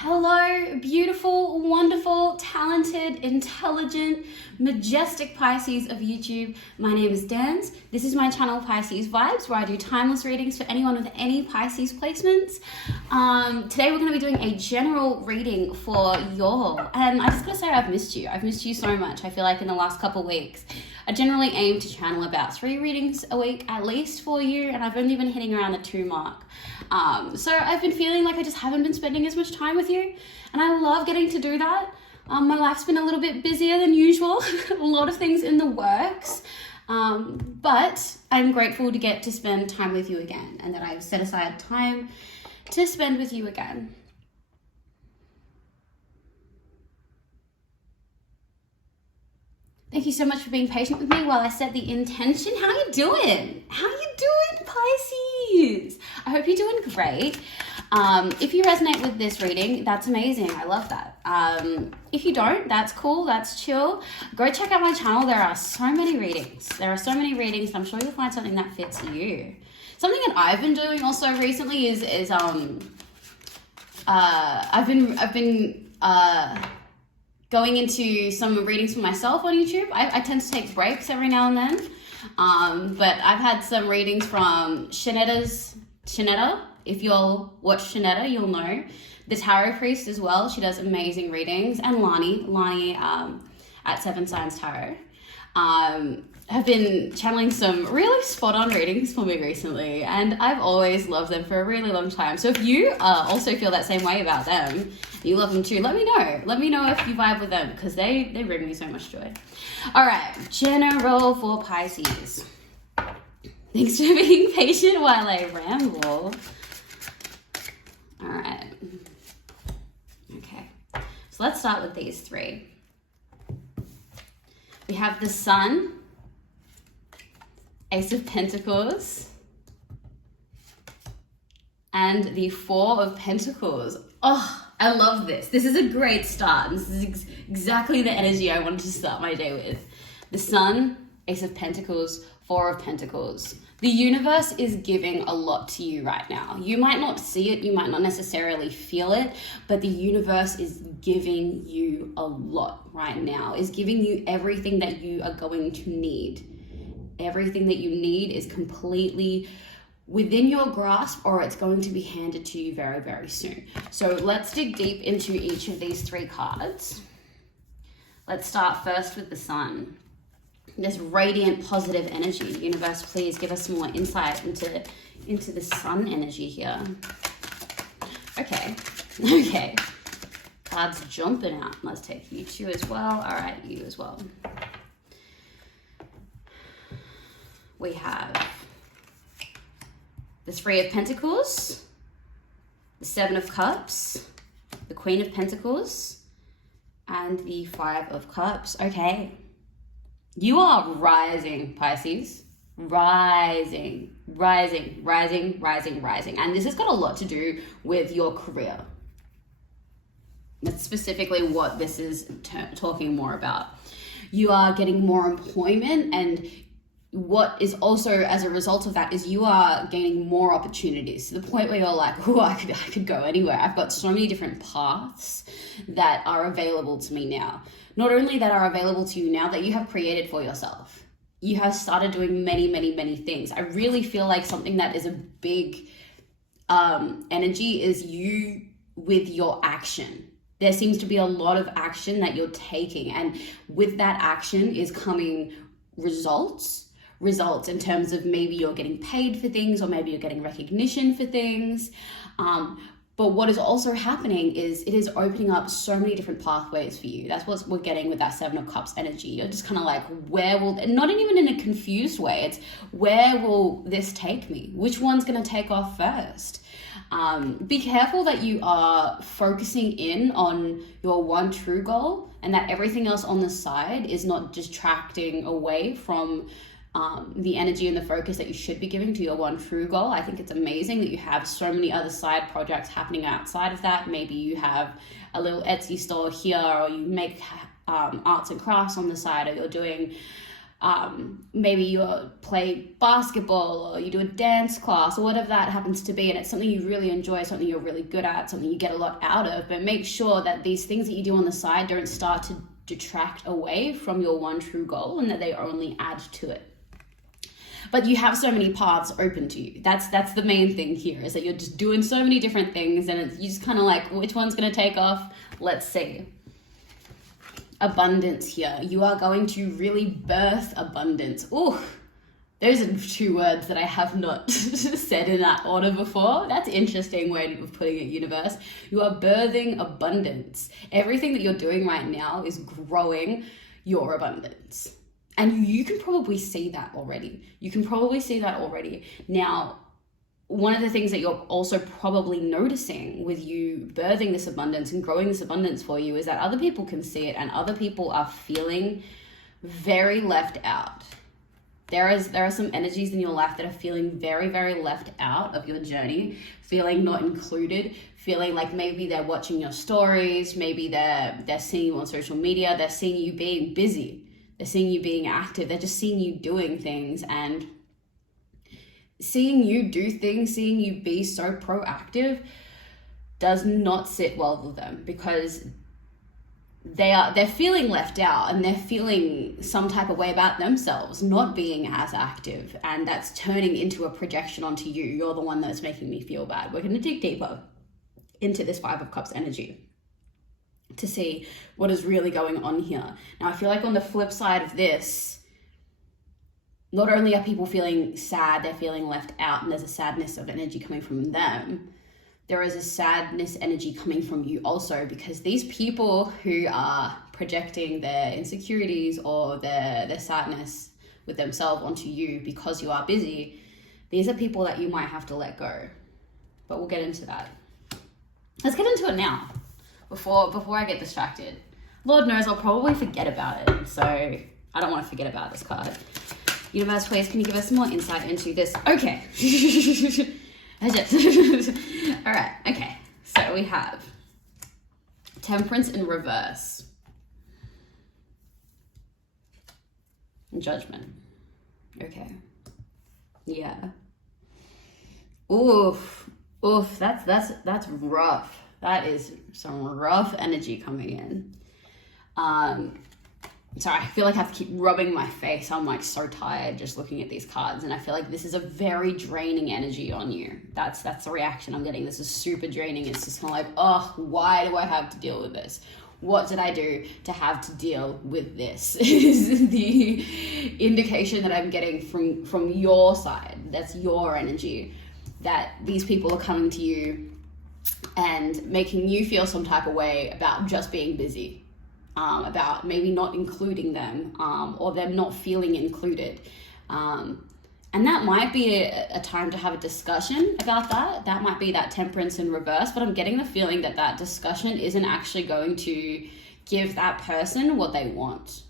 Hello, beautiful, wonderful, talented, intelligent, majestic Pisces of YouTube. My name is Dans. This is my channel Pisces Vibes, where I do timeless readings for anyone with any Pisces placements. Today we're going to be doing a general reading for y'all. And I just got to say I've missed you. I've missed you so much. I feel like in the last couple of weeks, I generally aim to channel about 3 readings a week at least for you, and I've only been hitting around the 2 mark. So I've been feeling like I just haven't been spending as much time with you, and I love getting to do that. My life's been a little bit busier than usual, a lot of things in the works, but I'm grateful to get to spend time with you again, and that I've set aside time to spend with you again. Thank you so much for being patient with me while I set the intention. How you doing? How you doing, Pisces? I hope you're doing great. If you resonate with this reading, that's amazing. I love that. If you don't, that's cool. That's chill. Go check out my channel. There are so many readings. I'm sure you'll find something that fits you. Something that I've been doing also recently is I've been going into some readings for myself on YouTube. I tend to take breaks every now and then. But I've had some readings from Shanetta. If you'll watch Shanetta, you'll know. The Tarot Priest as well. She does amazing readings. And Lani at 7 Signs Tarot. Have been channeling some really spot-on readings for me recently, and I've always loved them for a really long time. So if you also feel that same way about them, you love them too, let me know. Let me know if you vibe with them, because they bring me so much joy. All right, general for Pisces. Thanks for being patient while I ramble. All right. Okay, so let's start with these 3. We have the Sun, Ace of Pentacles, and the 4 of Pentacles. Oh, I love this. This is a great start. This is exactly the energy I wanted to start my day with. The Sun, Ace of Pentacles, 4 of Pentacles. The universe is giving a lot to you right now. You might not see it, you might not necessarily feel it, but the universe is giving you a lot right now, is giving you everything that you are going to need. Everything that you need is completely within your grasp, or it's going to be handed to you very, very soon. So let's dig deep into each of these 3 cards. Let's start first with the Sun. This radiant, positive energy. Universe, please give us some more insight into the Sun energy here. Okay. Cards jumping out. Let's take you 2 as well. All right, you as well. We have the 3 of Pentacles, the 7 of Cups, the Queen of Pentacles, and the 5 of Cups. Okay. You are rising, Pisces. Rising. And this has got a lot to do with your career. That's specifically what this is talking more about. You are getting more employment, and what is also as a result of that is you are gaining more opportunities, to the point where you're like, oh, I could go anywhere. I've got so many different paths that are available to me now. Not only that are available to you now, that you have created for yourself. You have started doing many, many, many things. I really feel like something that is a big energy is you with your action. There seems to be a lot of action that you're taking, and with that action is coming results in terms of maybe you're getting paid for things, or maybe you're getting recognition for things. But what is also happening is it is opening up so many different pathways for you. That's what we're getting with that 7 of Cups energy. You're just kind of like, not even in a confused way, it's where will this take me? Which one's going to take off first? Be careful that you are focusing in on your one true goal, and that everything else on the side is not distracting away from the energy and the focus that you should be giving to your one true goal. I think it's amazing that you have so many other side projects happening outside of that. Maybe you have a little Etsy store here, or you make arts and crafts on the side, or you're doing maybe you play basketball or you do a dance class or whatever that happens to be, and it's something you really enjoy, something you're really good at, something you get a lot out of. But make sure that these things that you do on the side don't start to detract away from your one true goal, and that they only add to it. But you have so many paths open to you. That's the main thing here, is that you're just doing so many different things, and you just kind of like, which one's going to take off? Let's see. Abundance here. You are going to really birth abundance. Oh, those are 2 words that I have not said in that order before. That's an interesting way of putting it, universe. You are birthing abundance. Everything that you're doing right now is growing your abundance. And you can probably see that already. Now, one of the things that you're also probably noticing with you birthing this abundance and growing this abundance for you is that other people can see it, and other people are feeling very left out. There are some energies in your life that are feeling very, very left out of your journey, feeling not included, feeling like maybe they're watching your stories, maybe they're seeing you on social media, they're seeing you being busy, they're seeing you being active, they're just seeing you doing things, and seeing you do things, seeing you be so proactive does not sit well with them, because they're feeling left out, and they're feeling some type of way about themselves not being as active, and that's turning into a projection onto you. You're the one that's making me feel bad. We're going to dig deeper into this 5 of Cups energy to see what is really going on here. Now, I feel like on the flip side of this, not only are people feeling sad, they're feeling left out, and there's a sadness of energy coming from them, there is a sadness energy coming from you also, because these people who are projecting their insecurities or their sadness with themselves onto you because you are busy, these are people that you might have to let go. But we'll get into that. Let's get into it now, before I get distracted. Lord knows I'll probably forget about it, so I don't want to forget about this card. Universe, please, can you give us more insight into this? Okay. All right, okay. So we have Temperance in reverse. Judgment. Okay. Yeah. Oof. That's rough. That is some rough energy coming in. Sorry, I feel like I have to keep rubbing my face. I'm like so tired just looking at these cards, and I feel like this is a very draining energy on you. That's the reaction I'm getting. This is super draining. It's just kind of like, oh, why do I have to deal with this? What did I do to have to deal with this? Is the indication that I'm getting from your side. That's your energy, that these people are coming to you and making you feel some type of way about just being busy. About maybe not including them, or them not feeling included. And that might be a time to have a discussion about that. That might be that Temperance in reverse, but I'm getting the feeling that discussion isn't actually going to give that person what they want.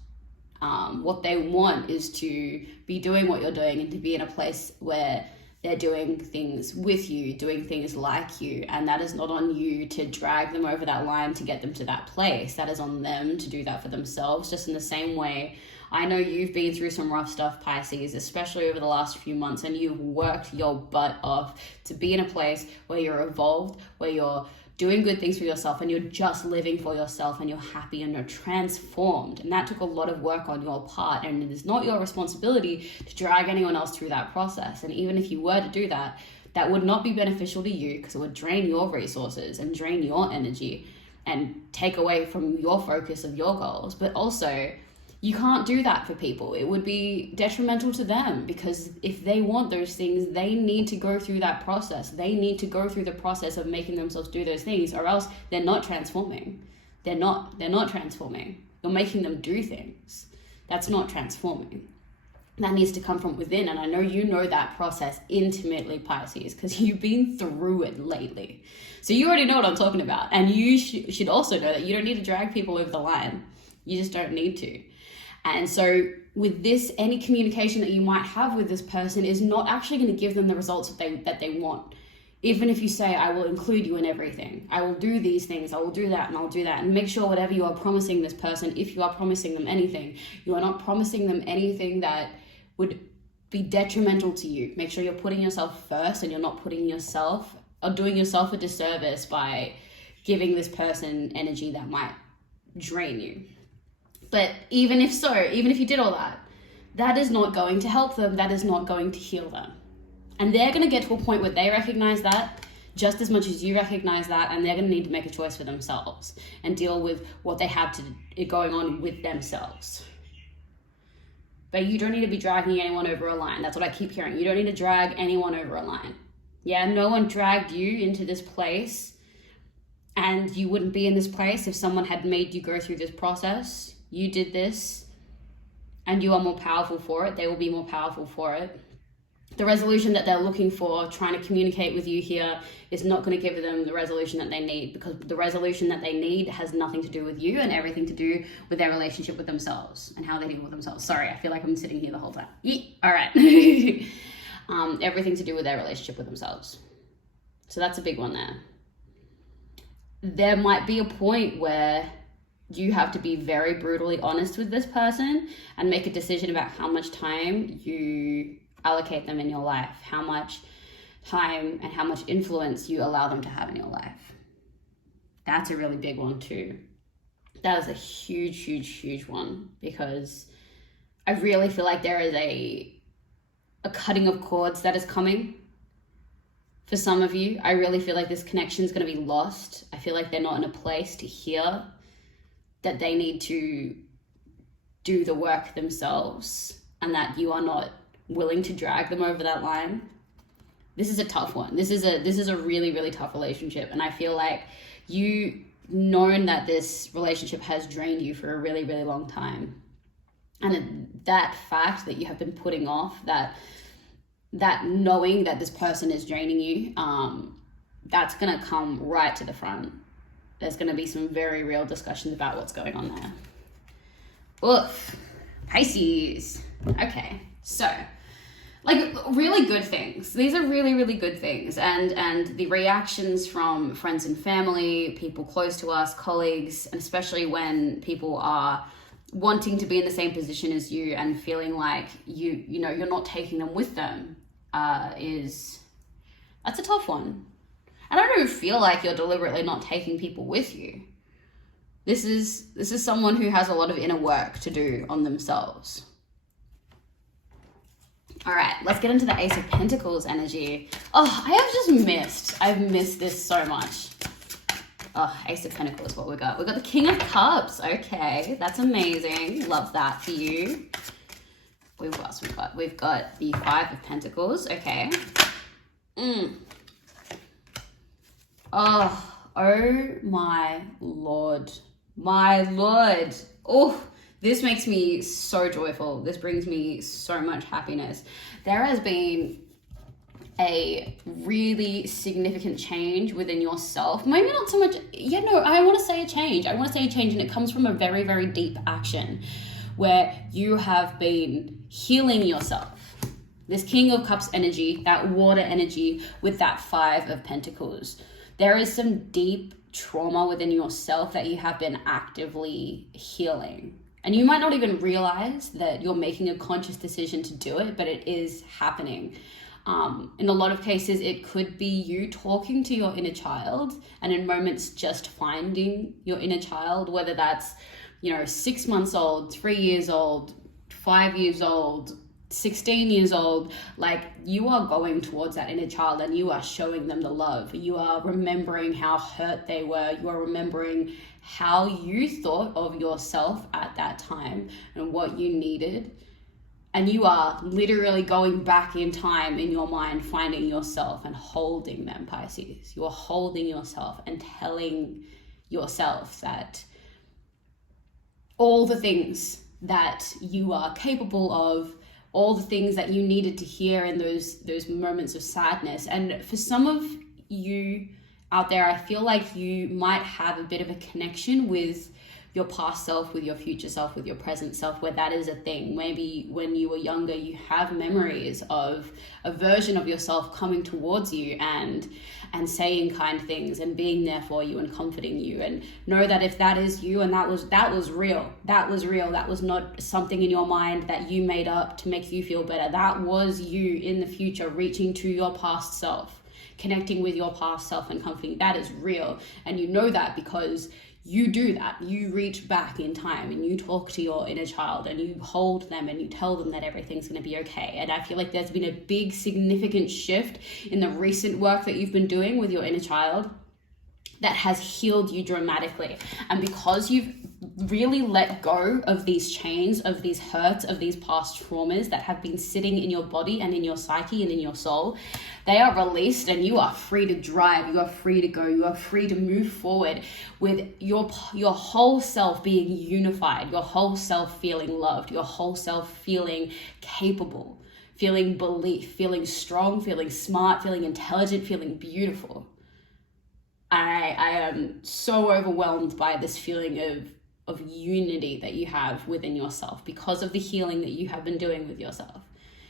What they want is to be doing what you're doing, and to be in a place where they're doing things with you, doing things like you, and that is not on you to drag them over that line to get them to that place. That is on them to do that for themselves, just in the same way. I know you've been through some rough stuff, Pisces, especially over the last few months, and you've worked your butt off to be in a place where you're evolved, where you're doing good things for yourself, and you're just living for yourself, and you're happy, and you're transformed. And that took a lot of work on your part, and it is not your responsibility to drag anyone else through that process. And even if you were to do that, that would not be beneficial to you, because it would drain your resources and drain your energy and take away from your focus of your goals. But also, you can't do that for people. It would be detrimental to them, because if they want those things, they need to go through that process. They need to go through the process of making themselves do those things, or else they're not transforming. They're not transforming. You're making them do things. That's not transforming. That needs to come from within. And I know you know that process intimately, Pisces, because you've been through it lately. So you already know what I'm talking about. And you should also know that you don't need to drag people over the line. You just don't need to. And so with this, any communication that you might have with this person is not actually going to give them the results that they want. Even if you say, I will include you in everything, I will do these things, I will do that, and I'll do that. And make sure whatever you are promising this person, if you are promising them anything, you are not promising them anything that would be detrimental to you. Make sure you're putting yourself first, and you're not putting yourself or doing yourself a disservice by giving this person energy that might drain you. But even if you did all that, that is not going to help them. That is not going to heal them. And they're going to get to a point where they recognize that just as much as you recognize that, and they're going to need to make a choice for themselves and deal with what they have going on with themselves. But you don't need to be dragging anyone over a line. That's what I keep hearing. You don't need to drag anyone over a line. Yeah, no one dragged you into this place, and you wouldn't be in this place if someone had made you go through this process. You did this, and you are more powerful for it. They will be more powerful for it. The resolution that they're looking for, trying to communicate with you here, is not going to give them the resolution that they need, because the resolution that they need has nothing to do with you and everything to do with their relationship with themselves and how they deal with themselves. Sorry, I feel like I'm sitting here the whole time. All right. Everything to do with their relationship with themselves. So that's a big one there. There might be a point where you have to be very brutally honest with this person and make a decision about how much time you allocate them in your life, how much time and how much influence you allow them to have in your life. That's a really big one too. That is a huge, huge, huge one, because I really feel like there is a cutting of cords that is coming for some of you. I really feel like this connection is going to be lost. I feel like they're not in a place to hear that they need to do the work themselves, and that you are not willing to drag them over that line. This is a tough one. This is a really, really tough relationship. And I feel like you known that this relationship has drained you for a really, really long time. And that fact that you have been putting off, that knowing that this person is draining you, that's going to come right to the front. There's going to be some very real discussions about what's going on there. Oof. Pisces. Okay. So, like, really good things. These are really, really good things. And the reactions from friends and family, people close to us, colleagues, and especially when people are wanting to be in the same position as you and feeling like you know you're not taking them with them, that's a tough one. And I don't feel like you're deliberately not taking people with you. This is someone who has a lot of inner work to do on themselves. All right, let's get into the Ace of Pentacles energy. Oh, I've missed this so much. Oh, Ace of Pentacles, what we got? We got the King of Cups. Okay, that's amazing. Love that for you. What else we've got? We've got the Five of Pentacles. Okay. Oh my Lord. My Lord. Oh, this makes me so joyful. This brings me so much happiness. There has been a really significant change within yourself. Maybe not so much, I want to say a change. And it comes from a very, very deep action where you have been healing yourself. This King of Cups energy, that water energy with that Five of Pentacles. There is some deep trauma within yourself that you have been actively healing. And you might not even realize that you're making a conscious decision to do it, but it is happening. In a lot of cases, it could be you talking to your inner child, and in moments just finding your inner child, whether that's, 6 months old, 3 years old, 5 years old, 16 years old. Like, you are going towards that inner child and you are showing them the love. You are remembering how hurt they were. You are remembering how you thought of yourself at that time and what you needed. And you are literally going back in time in your mind, finding yourself and holding them, Pisces. You are holding yourself and telling yourself that all the things that you are capable of, all the things that you needed to hear in those moments of sadness. And for some of you out there, I feel like you might have a bit of a connection with your past self with your future self, with your present self, where that is a thing. Maybe when you were younger, you have memories of a version of yourself coming towards you and saying kind things and being there for you and comforting you. And know that if that is you, and that was real, that was not something in your mind that you made up to make you feel better. That was you in the future, reaching to your past self, connecting with your past self and comforting. That is real. And you know that because you do that. You reach back in time and you talk to your inner child and you hold them and you tell them that everything's going to be okay. And I feel like there's been a big significant shift in the recent work that you've been doing with your inner child that has healed you dramatically. And because you've really let go of these chains, of these hurts, of these past traumas that have been sitting in your body and in your psyche and in your soul, they are released and you are free to drive, you are free to go, you are free to move forward with your whole self being unified, your whole self feeling loved, your whole self feeling capable, feeling belief, feeling strong, feeling smart, feeling intelligent, feeling beautiful. I am so overwhelmed by this feeling of unity that you have within yourself because of the healing that you have been doing with yourself.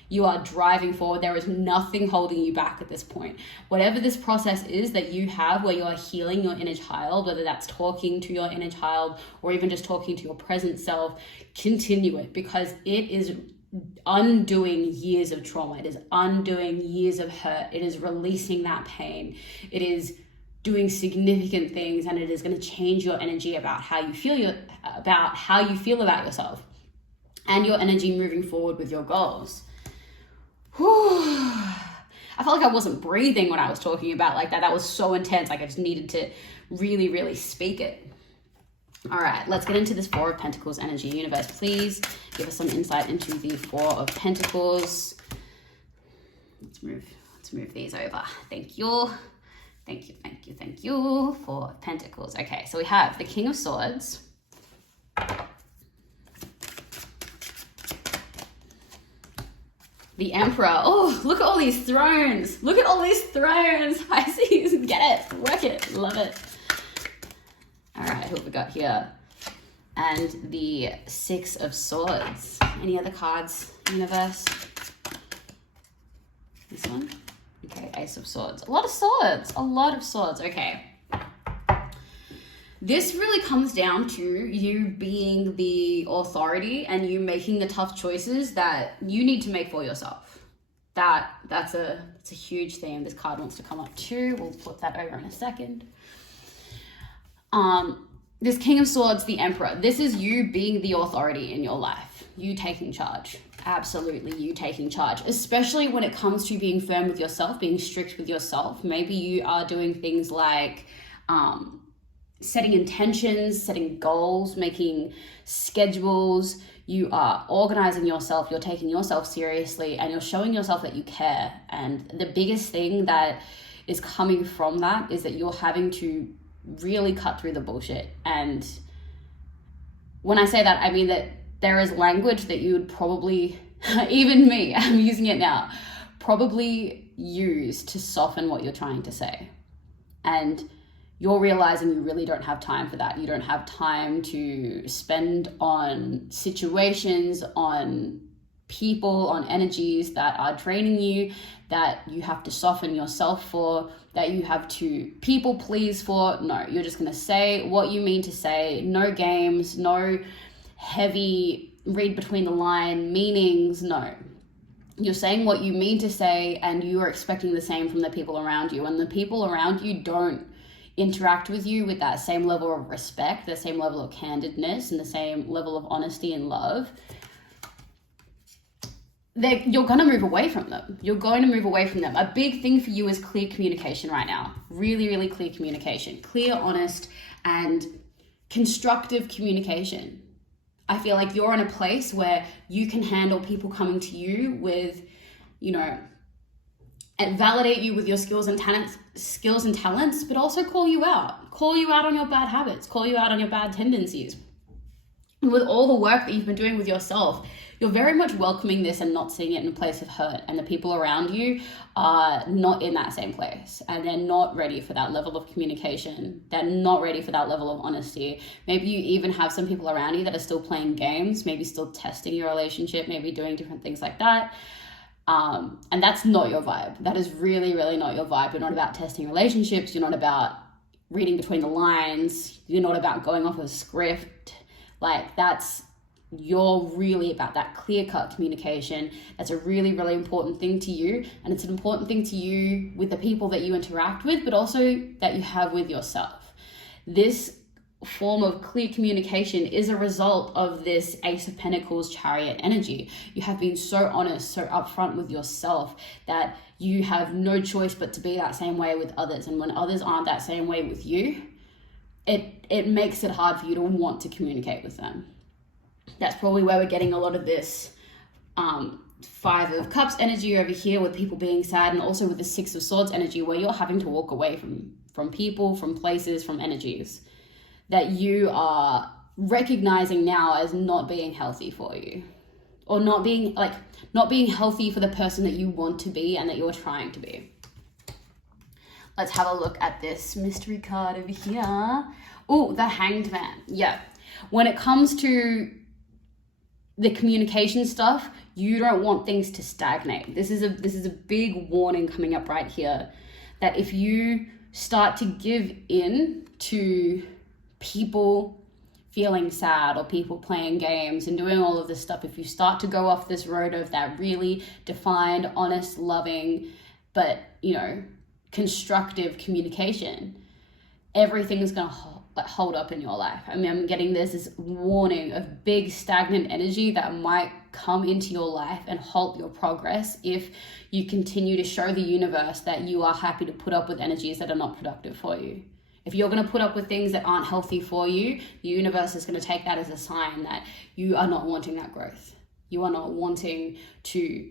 You are driving forward. There is nothing holding you back at this point. Whatever this process is that you have where you are healing your inner child, whether that's talking to your inner child or even just talking to your present self, continue it because it is undoing years of trauma. It is undoing years of hurt. It is releasing that pain. It is doing significant things, and it is going to change your energy about how you feel about yourself and your energy moving forward with your goals. Whew. I felt like I wasn't breathing when I was talking about like that. That was so intense. Like I just needed to really, really speak it. All right, let's get into this Four of Pentacles energy. Universe, please give us some insight into the Four of Pentacles. Let's move these over. Thank you. Thank you for Pentacles. Okay, so we have the King of Swords. The Emperor. Oh, look at all these thrones. Look at all these thrones. Pisces, get it, work it, love it. All right, who have we got here? And the Six of Swords. Any other cards, universe? This one? Okay, Ace of Swords. A lot of swords. Okay. This really comes down to you being the authority and you making the tough choices that you need to make for yourself. That's a huge theme. This card wants to come up too. We'll flip that over in a second. This King of Swords, the Emperor. This is you being the authority in your life. You taking charge. Absolutely, you taking charge, especially when it comes to being firm with yourself, being strict with yourself. Maybe you are doing things like setting intentions, setting goals, making schedules. You are organizing yourself, you're taking yourself seriously, and you're showing yourself that you care. And the biggest thing that is coming from that is that you're having to really cut through the bullshit. And when I say that, I mean that there is language that you would probably, even me, I'm using it now, probably use to soften what you're trying to say. And you're realizing you really don't have time for that. You don't have time to spend on situations, on people, on energies that are draining you, that you have to soften yourself for, that you have to people please for. No, you're just going to say what you mean to say. No games, no heavy read between the line meanings. No, you're saying what you mean to say, and you are expecting the same from the people around you. And the people around you don't interact with you with that same level of respect, the same level of candidness, and the same level of honesty and love, you're going to move away from them. You're going to move away from them. A big thing for you is clear communication right now. Really, really clear communication. Clear, honest, and constructive communication. I feel like you're in a place where you can handle people coming to you with, and validate you with your skills and talents, but also call you out on your bad habits, call you out on your bad tendencies. with all the work that you've been doing with yourself, you're very much welcoming this and not seeing it in a place of hurt. And the people around you are not in that same place, and they're not ready for that level of communication. They're not ready for that level of honesty. Maybe you even have some people around you that are still playing games, maybe still testing your relationship, maybe doing different things like that. And that's not your vibe. That is really, really not your vibe. You're not about testing relationships. You're not about reading between the lines. You're not about going off a script. You're really about that clear-cut communication. That's a really, really important thing to you. And it's an important thing to you with the people that you interact with, but also that you have with yourself. This form of clear communication is a result of this Ace of Pentacles Chariot energy. You have been so honest, so upfront with yourself that you have no choice but to be that same way with others. And when others aren't that same way with you, it makes it hard for you to want to communicate with them. That's probably where we're getting a lot of this Five of Cups energy over here, with people being sad, and also with the Six of Swords energy, where you're having to walk away from people, from places, from energies that you are recognizing now as not being healthy for you, or not being healthy for the person that you want to be and that you're trying to be. Let's have a look at this mystery card over here. Oh, the Hanged Man. Yeah. When it comes to the communication stuff, you don't want things to stagnate. This is a big warning coming up right here, that if you start to give in to people feeling sad or people playing games and doing all of this stuff, if you start to go off this road of that really defined, honest, loving, but, constructive communication, everything is going to hold up in your life. I mean, I'm getting this warning of big stagnant energy that might come into your life and halt your progress if you continue to show the universe that you are happy to put up with energies that are not productive for you. If you're going to put up with things that aren't healthy for you, the universe is going to take that as a sign that you are not wanting that growth. You are not wanting to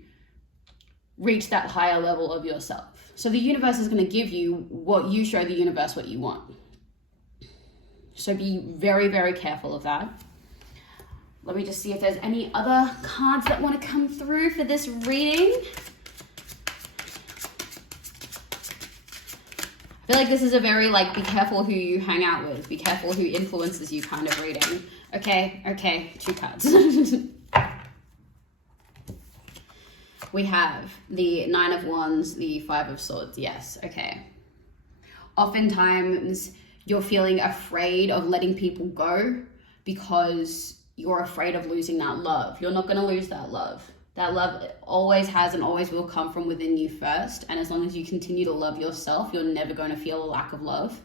reach that higher level of yourself. So the universe is going to give you what you show the universe what you want. So be very, very careful of that. Let me just see if there's any other cards that want to come through for this reading. I feel like this is a very be careful who you hang out with, be careful who influences you kind of reading. Okay, 2 cards. We have the Nine of Wands, the Five of Swords. Yes, okay. Oftentimes you're feeling afraid of letting people go because you're afraid of losing that love. You're not going to lose that love. That love always has and always will come from within you first. And as long as you continue to love yourself, you're never going to feel a lack of love.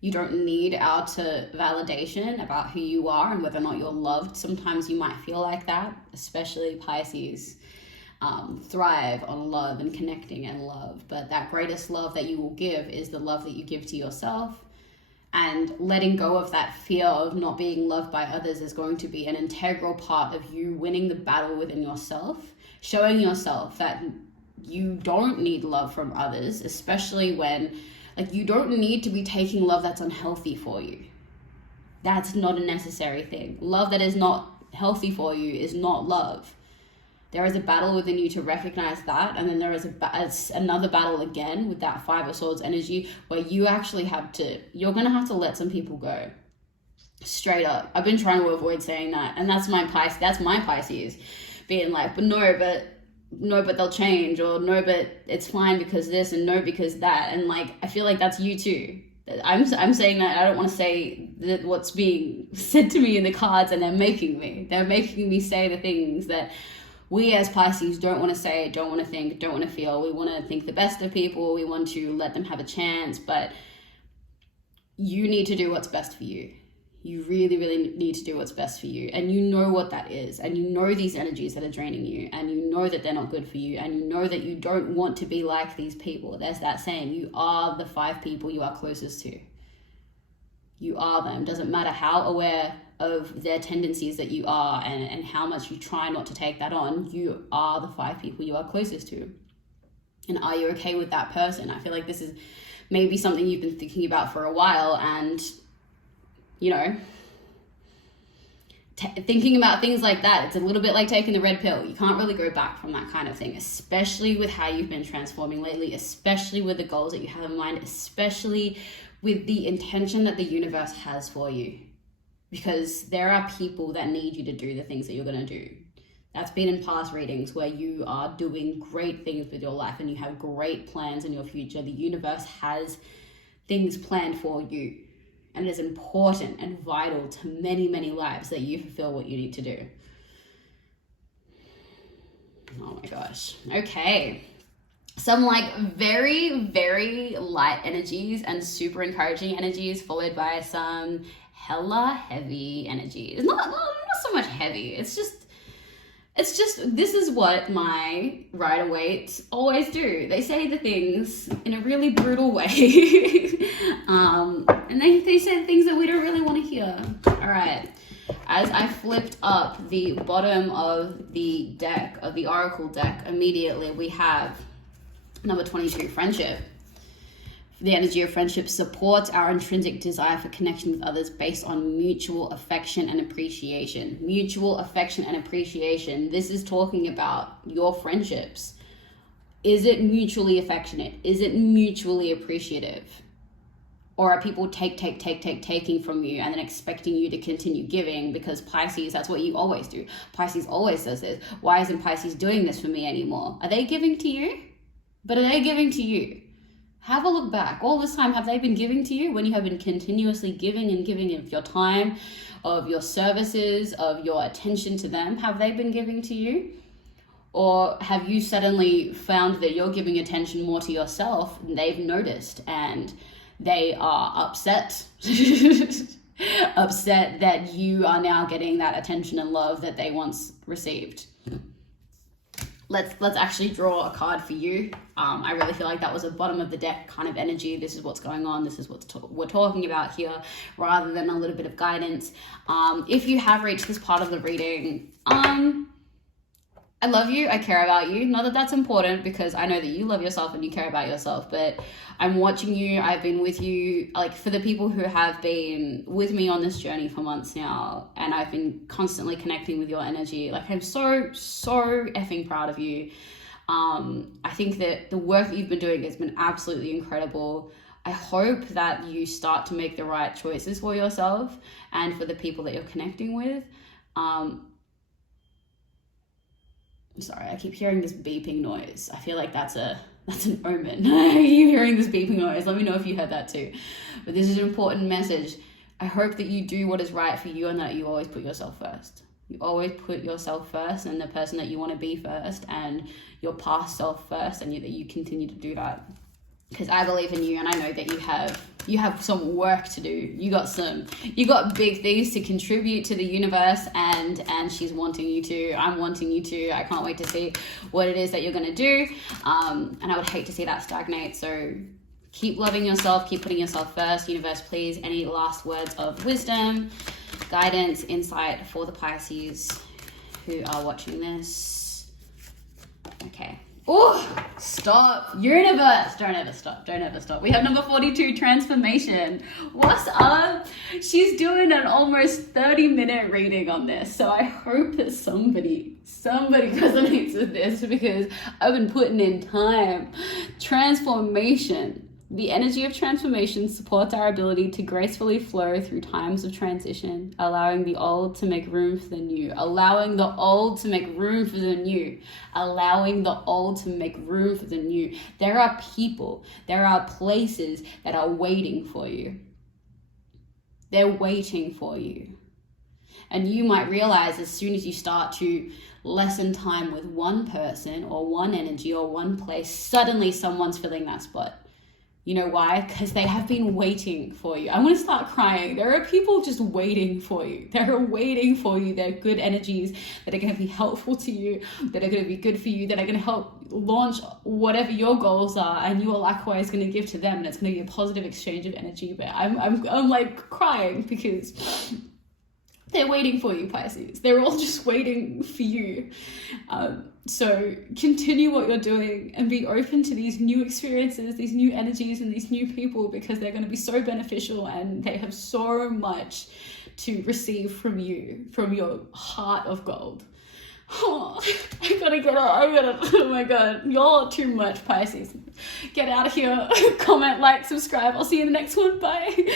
You don't need outer validation about who you are and whether or not you're loved. Sometimes you might feel like that, especially Pisces. Thrive on love and connecting and love. But that greatest love that you will give is the love that you give to yourself. And letting go of that fear of not being loved by others is going to be an integral part of you winning the battle within yourself, showing yourself that you don't need love from others, especially when you don't need to be taking love that's unhealthy for you. That's not a necessary thing. Love that is not healthy for you is not love. There is a battle within you to recognize that, and then there is another battle again with that Five of Swords energy where you actually you're going to have to let some people go. Straight up. I've been trying to avoid saying that, and that's my Pisces being but no, but they'll change, or no, but it's fine because this, and no, because that. And I feel like that's you too. I'm saying that. I don't want to say that what's being said to me in the cards, and they're making me say the things that we as Pisces don't want to say, don't want to think, don't want to feel. We want to think the best of people. We want to let them have a chance, but you need to do what's best for you. You really, really need to do what's best for you. And you know what that is. And you know these energies that are draining you. And you know that they're not good for you. And you know that you don't want to be like these people. There's that saying, you are the 5 people you are closest to. You are them. Doesn't matter how aware of their tendencies that you are and how much you try not to take that on, you are the 5 people you are closest to. And are you okay with that person? I feel like this is maybe something you've been thinking about for a while, and thinking about things like that, it's a little bit like taking the red pill. You can't really go back from that kind of thing, especially with how you've been transforming lately, especially with the goals that you have in mind, especially with the intention that the universe has for you. Because there are people that need you to do the things that you're going to do. That's been in past readings where you are doing great things with your life and you have great plans in your future. The universe has things planned for you. And it is important and vital to many, many lives that you fulfill what you need to do. Oh my gosh. Okay. Some like very, very light energies and super encouraging energies, followed by some hella heavy energies. Not so much heavy. It's just, this is what my Rider-Waite always do. They say the things in a really brutal way. And they say things that we don't really want to hear. All right. As I flipped up the bottom of the deck, of the Oracle deck, immediately we have number 22, friendship. The energy of friendship supports our intrinsic desire for connection with others based on mutual affection and appreciation. Mutual affection and appreciation. This is talking about your friendships. Is it mutually affectionate? Is it mutually appreciative? Or are people taking from you and then expecting you to continue giving? Because Pisces, that's what you always do. Pisces always does this. Why isn't Pisces doing this for me anymore? Are they giving to you? But are they giving to you? Have a look back. All this time, have they been giving to you when you have been continuously giving and giving of your time, of your services, of your attention to them? Have they been giving to you? Or have you suddenly found that you're giving attention more to yourself and they've noticed and they are upset? Upset that you are now getting that attention and love that they once received. Let's actually draw a card for you. I really feel like that was a bottom of the deck kind of energy. This is what's going on. This is what we're talking about here, rather than a little bit of guidance. If you have reached this part of the reading, I love you. I care about you. Not that that's important, because I know that you love yourself and you care about yourself, but I'm watching you. I've been with you, like, for the people who have been with me on this journey for months now, and I've been constantly connecting with your energy. Like, I'm so effing proud of you. I think that the work that you've been doing has been absolutely incredible. I hope that you start to make the right choices for yourself and for the people that you're connecting with. Sorry, I keep hearing this beeping noise. I feel like that's an omen. I keep hearing this beeping noise. Let me know if you heard that too. But this is an important message. I hope that you do what is right for you and that you always put yourself first. You always put yourself first and the person that you want to be first and your past self first, and that you continue to do that. Because I believe in you, and I know that you have some work to do. You got big things to contribute to the universe, and she's wanting you to. I'm wanting you to. I can't wait to see what it is that you're going to do. And I would hate to see that stagnate. So keep loving yourself, keep putting yourself first. Universe, please, any last words of wisdom, guidance, insight for the Pisces who are watching this? Okay. Oh, stop. Universe. Don't ever stop. We have number 42, transformation. What's up? She's doing an almost 30-minute reading on this. So I hope that somebody resonates with this, because I've been putting in time. Transformation. The energy of transformation supports our ability to gracefully flow through times of transition, allowing the old to make room for the new. Allowing the old to make room for the new. Allowing the old to make room for the new. There are people, there are places that are waiting for you. They're waiting for you. And you might realize as soon as you start to lessen time with one person or one energy or one place, suddenly someone's filling that spot. You know why? Because they have been waiting for you. I'm going to start crying. There are people just waiting for you. They're waiting for you. They're good energies that are going to be helpful to you, that are going to be good for you, that are going to help launch whatever your goals are, and you are likewise going to give to them, and it's going to be a positive exchange of energy. But I'm like crying because They're waiting for you, Pisces. They're all just waiting for you. So continue what you're doing and be open to these new experiences, these new energies, and these new people, because they're going to be so beneficial and they have so much to receive from you, from your heart of gold. Oh, I gotta get out. Oh my God, you're too much, Pisces. Get out of here. Comment, like, subscribe. I'll see you in the next one. Bye.